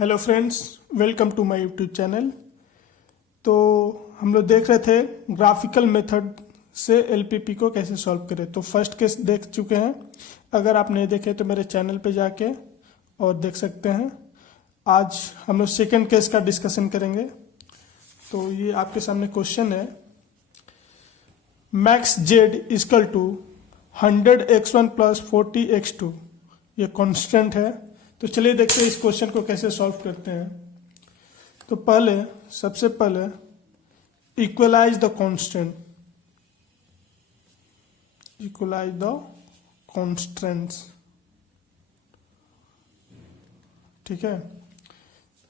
Hello friends, welcome to my YouTube channel. तो हम लोग देख रहे थे ग्राफिकल मेथड से एलपीपी को कैसे सॉल्व करें। तो फर्स्ट केस देख चुके हैं। अगर आप नहीं देखे तो मेरे चैनल पे जाके और देख सकते हैं। आज हम लोग सेकेंड केस का डिस्कशन करेंगे। तो ये आपके सामने क्वेश्चन है, max Z is equal to 100x1 plus 40x2। ये कॉन्स्टेंट है। तो चलिए देखते हैं इस क्वेश्चन को कैसे सॉल्व करते हैं। तो सबसे पहले equalize the constant, equalize the constants. ठीक है,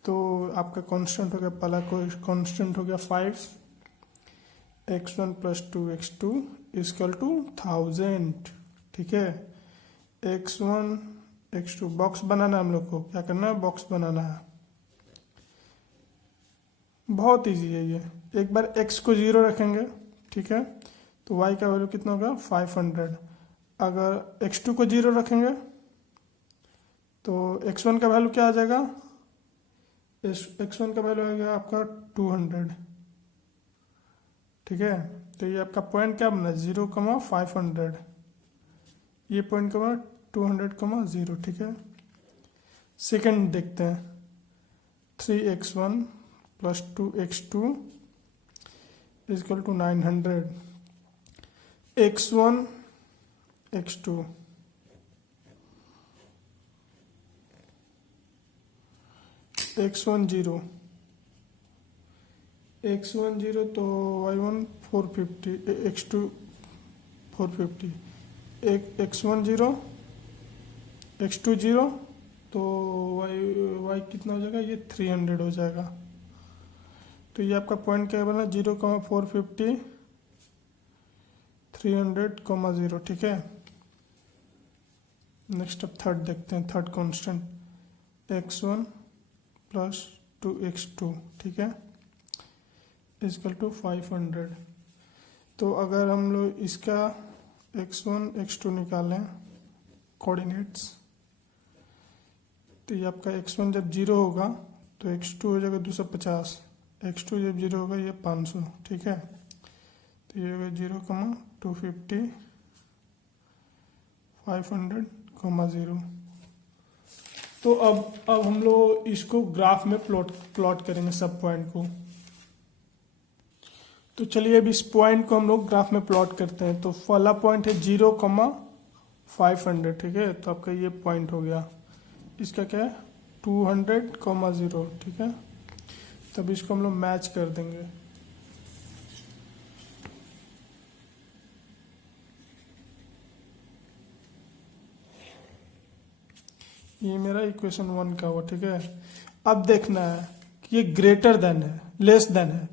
तो आपका कांस्टेंट हो गया, पहला कांस्टेंट हो गया 5x1 plus 2x2 equal to 1000। ठीक है, x1 x2 बॉक्स बनाना है। हम लोग को क्या करना है, बॉक्स बनाना है। बहुत इजी है ये। एक बार x को 0 रखेंगे, ठीक है, तो y का वैल्यू कितना होगा 500। अगर x2 को 0 रखेंगे तो x1 का वैल्यू क्या आ जाएगा, x1 का वैल्यू आ गया आपका 200। ठीक है, तो ये आपका पॉइंट क्या बना, 0,500। ये पॉइंट का बना 200,0। ठीक है, सेकंड देखते हैं, 3x1 plus 2x2 is equal to 900। x1 x2 x1 0 तो y1 450, x2 450, x1 0 x2 0 तो y कितना हो जाएगा, ये 300 हो जाएगा। तो ये आपका पॉइंट क्या बना, 0,450 300,0। ठीक है, नेक्स्ट अब थर्ड देखते हैं, third constant x1 plus 2x2। ठीक है, इजकल टू 500। तो अगर हम लोग इसका x1 x2 निकालें कोऑर्डिनेट्स, तो ये आपका x1 जब 0 होगा तो x2 हो जाएगा 250, x2 जब 0 होगा ये 500। ठीक है, तो ये होगा 0,250 500,0। तो अब हम लोग इसको ग्राफ में प्लॉट करेंगे सब पॉइंट को। तो चलिए अब इस पॉइंट को हम लोग ग्राफ में प्लॉट करते हैं। तो पहला पॉइंट है 0,500। ठीक है, तो आपका ये पॉइंट हो गया। इसका क्या है 200,0। ठीक है, तब इसको हम लोग मैच कर देंगे। ये मेरा इक्वेशन 1 का हुआ। ठीक है, अब देखना है कि ये ग्रेटर देन है, लेस देन है।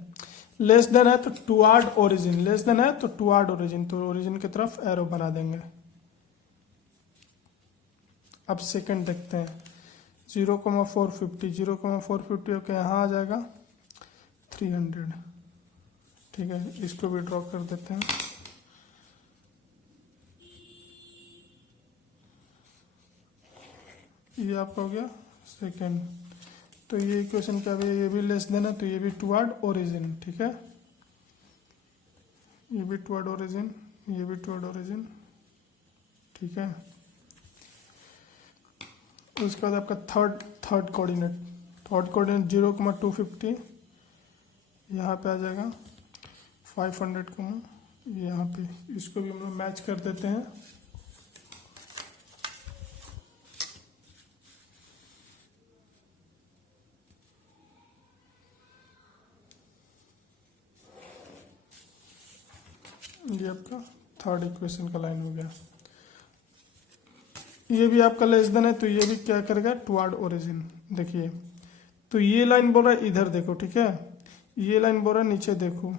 लेस देन है तो टुवार्ड ओरिजिन, लेस देन है तो टुवार्ड ओरिजिन, तो ओरिजिन की तरफ एरो बना देंगे। अब सेकंड देखते हैं, 0,450 ओके, यहाँ आ जाएगा 300। ठीक है, इसको भी ड्रॉ कर देते हैं। ये आपका हो गया सेकंड। तो ये इक्वेशन क्या है, ये भी लेस देन है तो ये भी टुवार्ड ओरिजिन। ठीक है, ये भी टुवार्ड ओरिजिन, ये भी टुवार्ड ओरिजिन। ठीक है, उसके बाद आपका थर्ड कोऑर्डिनेट 0,250 यहाँ पे आ जाएगा 500 को यहाँ पे। इसको भी हम लोग मैच कर देते हैं। ये आपका थर्ड इक्वेशन का लाइन हो गया। ये भी आपका लेस देन है तो ये भी क्या करेगा, टुवार्ड ओरिजिन। देखिए, तो ये लाइन बोल रहा है इधर देखो। ठीक है, ये लाइन बोल रहा है नीचे देखो।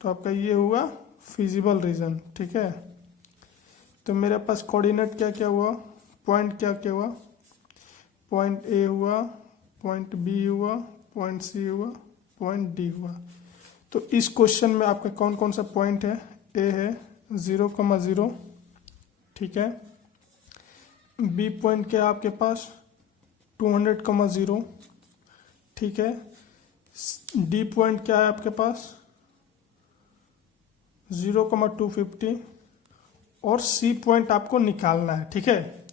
तो आपका ये हुआ फिजिबल रीजन। ठीक है, तो मेरे पास कोऑर्डिनेट क्या क्या हुआ, पॉइंट क्या क्या हुआ, पॉइंट ए हुआ, पॉइंट बी हुआ, पॉइंट सी हुआ, पॉइंट डी हुआ। तो इस क्वेश्चन में आपका कौन कौन सा पॉइंट है, ए है 0,0। ठीक है, बी पॉइंट क्या आपके पास 200,0, ठीक है। डी पॉइंट क्या है आपके पास 0,250 और सी पॉइंट आपको निकालना है, ठीक है।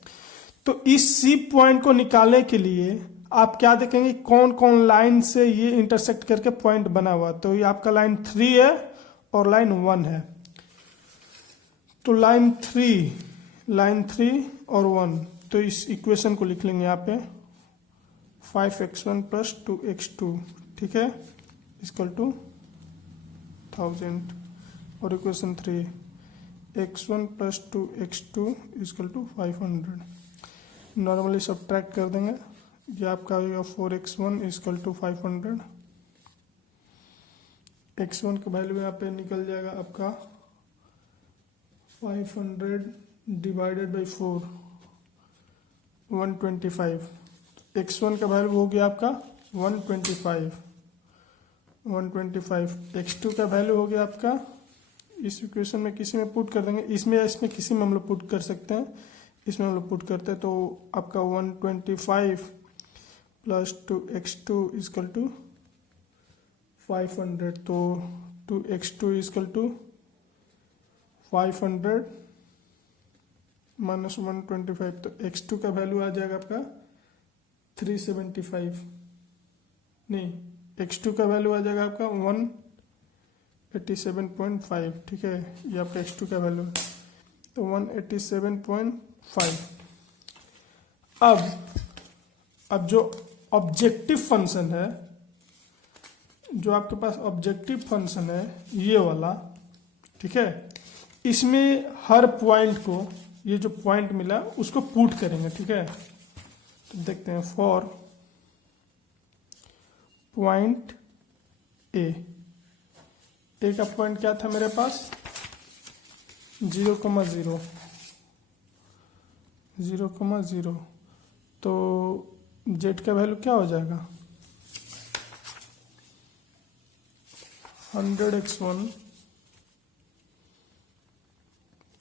तो इस सी पॉइंट को निकालने के लिए आप क्या देखेंगे कौन कौन लाइन से ये इंटरसेक्ट करके पॉइंट बना हुआ। तो ये आपका लाइन 3 है और लाइन 1 है। तो लाइन 3 और 1, तो इस इक्वेशन को लिख लेंगे यहाँ पे 5x1 + 2x2, ठीक है, इक्वल टू 1000। और equation 3 x1 + 2x2 equal to 500। Normally subtract कर देंगे, ये आपका आएगा 4x1 इक्वल टू 500। x1 का वैल्यू यहाँ पे निकल जाएगा आपका 500 डिवाइडेड बाई 4 125। x1 का वैल्यू हो गया आपका 125। x2 का वैल्यू हो गया आपका, इस इक्वेशन में किसी में पुट कर देंगे, इसमें किसी में हम लोग पुट कर सकते हैं, इसमें हम लोग पुट करते हैं। तो आपका 125 + 2x2 इक्वल टू 500। तो 2x2 इक्वल टू 500 - 125, तो x2 का वैल्यू आ जाएगा आपका 375। नहीं, x2 का वैल्यू आ जाएगा आपका 187.5, ठीक है, ये आपका x2 का वैल्यू है। तो 187.5। अब जो ऑब्जेक्टिव फंक्शन है, जो आपके पास ऑब्जेक्टिव फंक्शन है ये वाला, ठीक है, इसमें हर पॉइंट को, ये जो पॉइंट मिला उसको पुट करेंगे, ठीक है। तो देखते हैं फॉर पॉइंट ए का पॉइंट क्या था मेरे पास 0,0, तो जेड का वैल्यू क्या हो जाएगा 100x1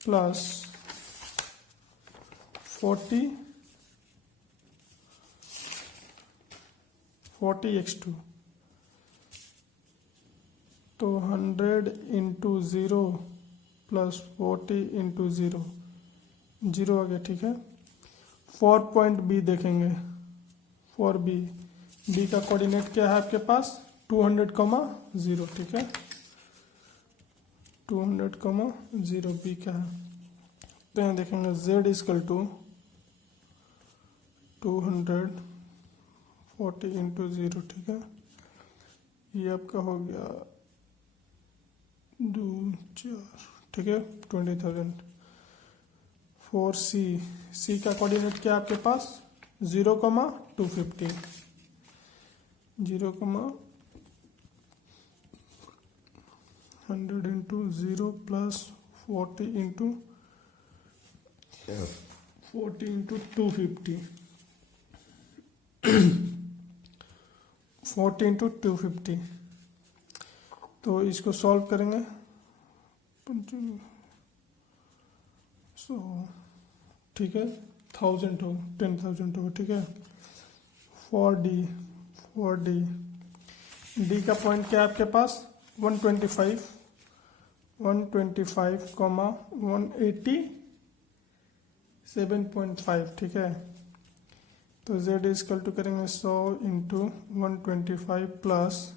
प्लस 40x2। तो 100 × 0 + 40 × 0, 0 आ गया, ठीक है। फॉर पॉइंट बी देखेंगे, फॉर बी का कोऑर्डिनेट क्या है आपके पास 200,0, ठीक है, 200,0 बी का है। तो यहाँ देखेंगे z इक्वल टू 240 × 0, ठीक है, ये आपका हो गया 2 4, ठीक है, 20,000। फॉर सी का कोऑर्डिनेट क्या है आपके पास 0,250, 0,100 × 0 + 40 × 250, 40 × 250। तो इसको सॉल्व करेंगे, ठीक है, 1000 हो 10,000 हो, ठीक है। फॉर डी का पॉइंट क्या है आपके पास 125, 187.5, ठीक है। तो z इक्वल टू करेंगे 100 × 125 प्लस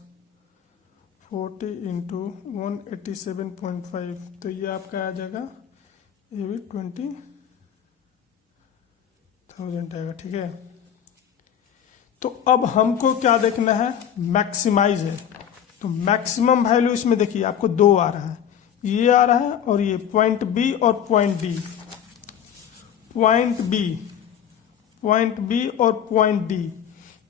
40 × 187.5, तो ये आपका आ जाएगा, ये भी 20,000 आएगा, ठीक है। तो अब हमको क्या देखना है मैक्सिमाइज है। तो मैक्सिमम वैल्यू इसमें देखिए आपको 2 आ रहा है, ये आ रहा है और ये पॉइंट बी और पॉइंट डी, पॉइंट बी और पॉइंट डी,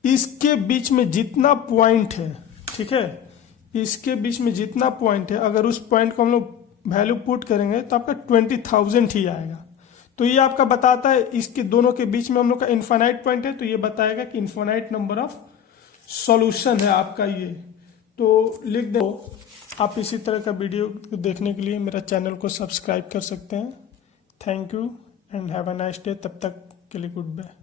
इसके बीच में जितना पॉइंट है, ठीक है, इसके बीच में जितना पॉइंट है, अगर उस पॉइंट को हम लोग वैल्यू पुट करेंगे तो आपका 20,000 ही आएगा। तो ये आपका बताता है इसके दोनों के बीच में हम लोग का इनफाइनाइट पॉइंट है, तो ये बताएगा कि इनफाइनाइट नंबर ऑफ सॉल्यूशन है आपका ये। तो लिख दो। आप इसी तरह का वीडियो देखने के लिए मेरा चैनल को सब्सक्राइब कर सकते हैं। Thank you and have a nice day. तब तक के लिए गुड बाय।